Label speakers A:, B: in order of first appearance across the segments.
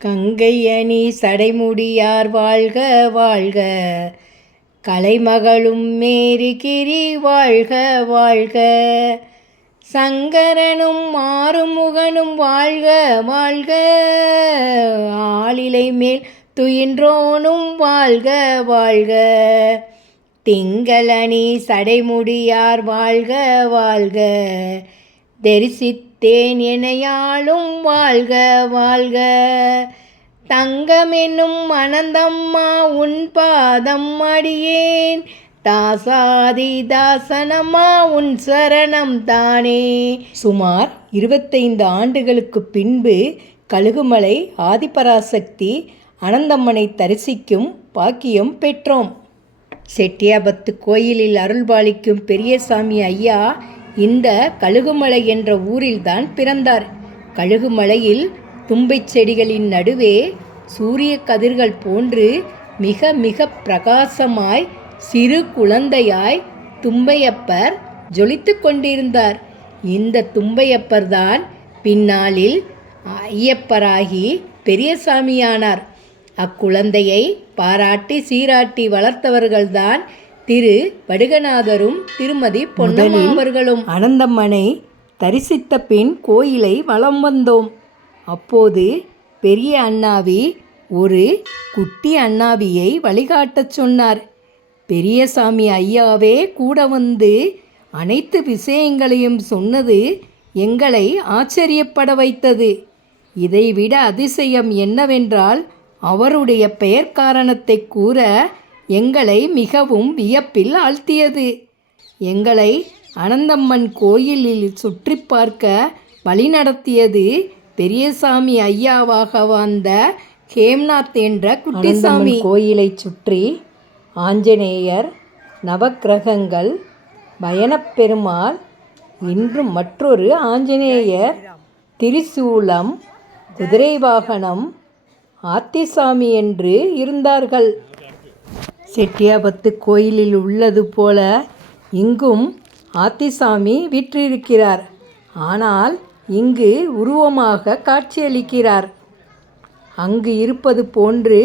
A: கங்கை அணி சடைமுடியார் வாழ்க வாழ்க. கலைமகளும் மேரிகிரி வாழ்க வாழ்க. சங்கரனும் ஆறுமுகனும் வாழ்க வாழ்க. ஆளிலை மேல் துயின்றோனும் வாழ்க வாழ்க. திங்களணி சடைமுடியார் வாழ்க வாழ்க. தேன் எனையாளும் வாழ்க வாழ்க. தங்கமென்னும் அனந்தம்மா உன் பாதம் அடியேன். தாசாதி தாசனம்மா உன் சரணம் தானே. சுமார் இருபத்தைந்து ஆண்டுகளுக்கு பின்பு கழுகுமலை ஆதிபராசக்தி அனந்தம்மனை தரிசிக்கும் பாக்கியம் பெற்றோம். செட்டியாபத்து கோயிலில் அருள்பாலிக்கும் பெரியசாமி ஐயா இந்த கழுகுமலை என்ற ஊரில்தான் பிறந்தார். கழுகுமலையில் தும்பைச் செடிகளின் நடுவே சூரிய கதிர்கள் போன்று மிக மிக பிரகாசமாய் சிறு குழந்தையாய் தும்பையப்பர் ஜொலித்து கொண்டிருந்தார். இந்த தும்பையப்பர் பின்னாளில் ஐயப்பராகி பெரியசாமியானார். அக்குழந்தையை பாராட்டி சீராட்டி வளர்த்தவர்கள்தான் திரு வடுகநாதரும் திருமதி பொன்னம்மா அவர்களும் அனந்தம்மனை தரிசித்த பின் கோயிலை வலம் வந்தோம். அப்போது பெரிய அண்ணாவி ஒரு குட்டி அண்ணாவியை வழிகாட்டச் சொன்னார். பெரியசாமி ஐயாவே கூட வந்து அனைத்து விஷயங்களையும் சொன்னது எங்களை ஆச்சரியப்பட வைத்தது. இதைவிட அதிசயம் என்னவென்றால் அவருடைய பெயர் காரணத்தை கூற எங்களை மிகவும் வியப்பில் ஆழ்த்தியது. எங்களை அனந்தம்மன் கோயிலில் சுற்றி பார்க்க வழிநடத்தியது பெரியசாமி ஐயாவாக வந்த ஹேம்நாத் என்ற குட்டிசாமி. கோயிலை சுற்றி ஆஞ்சநேயர் நவக்கிரகங்கள் பயணப்பெருமாள் இன்று மற்றொரு ஆஞ்சநேயர் திரிசூலம் குதிரை வாகனம் ஆத்திசாமி என்று இருந்தார்கள். செட்டியாபத்து கோயிலில் உள்ளது போல இங்கும் ஆத்திசாமி விற்றிருக்கிறார். ஆனால் இங்கு உருவமாக காட்சியளிக்கிறார். அங்கு இருப்பது போன்று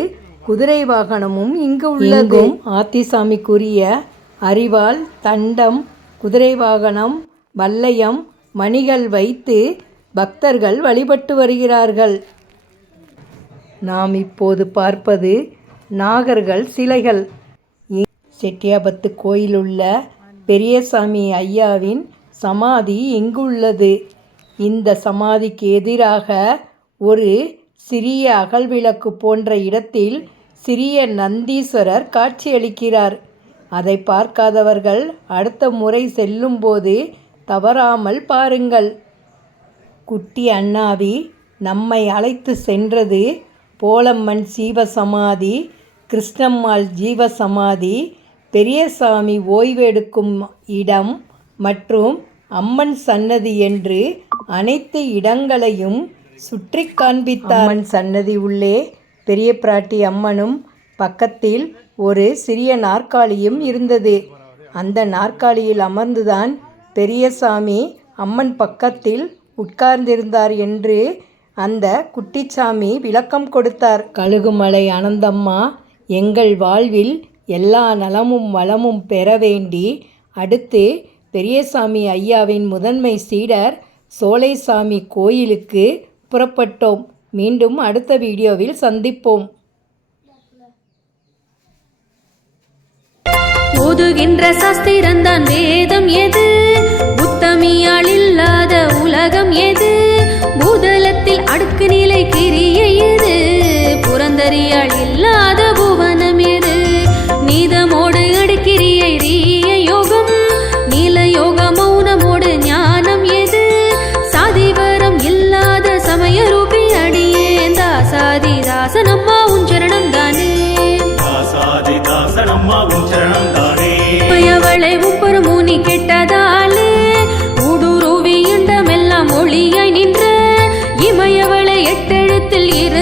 A: குதிரை வாகனமும் இங்கு உள்ளது. ஆத்திசாமிக்குரிய அறிவால் தண்டம் குதிரை வாகனம் வல்லையம் மணிகள் வைத்து பக்தர்கள் வழிபட்டு வருகிறார்கள். நாம் இப்போது பார்ப்பது நாகர்கள் சிலைகள். செட்டியாபத்து கோயிலுள்ள பெரியசாமி ஐயாவின் சமாதி இங்குள்ளது. இந்த சமாதிக்கு எதிராக ஒரு சிறிய அகல்விளக்கு போன்ற இடத்தில் சிறிய நந்தீஸ்வரர் காட்சியளிக்கிறார். அதை பார்க்காதவர்கள் அடுத்த முறை செல்லும்போது தவறாமல் பாருங்கள். குட்டி அண்ணாவி நம்மை அழைத்து சென்றது போலம்மன் சீவசமாதி கிருஷ்ணம்மாள் ஜீவசமாதி பெரியசாமி ஓய்வெடுக்கும் இடம் மற்றும் அம்மன் சன்னதி என்று அனைத்து இடங்களையும் சுற்றி காண்பித்தார். அம்மன் சன்னதி உள்ளே பெரிய பிராட்டி அம்மனும் பக்கத்தில் ஒரு சிறிய நாற்காலியும் இருந்தது. அந்த நாற்காலியில் அமர்ந்துதான் பெரியசாமி அம்மன் பக்கத்தில் உட்கார்ந்திருந்தார் என்று அந்த குட்டிச்சாமி விளக்கம் கொடுத்தார். கழுகுமலை அனந்தம்மா எங்கள் வாழ்வில் எல்லா நலமும் வளமும் பெற வேண்டி அடுத்து பெரியசாமி ஐயாவின் முதன்மை சீடர் சோலைசாமி கோயிலுக்கு புறப்பட்டோம். மீண்டும் அடுத்த வீடியோவில் சந்திப்போம்.
B: ஓதுகின்ற சாஸ்திரந்தான் வேதம் எது? புத்தமியால் இல்லாத உலகம் எது? பூதலத்தில் அடுக்கு நிலை கிரிய எது? புறந்தறியால் இல்லாத தாசாதி தாசனம்மா உன் சரணம் தானே.
C: தாசாதி தாசனம்மா உன் சரணம் தானே.
B: அவளை ஒவ்வொரு மூனி கெட்டதாலே ஊடுருவி இண்டமெல்லாம் ஒளியாய் நின்ற. இமையவளை எட்டெழுத்தில் இருந்த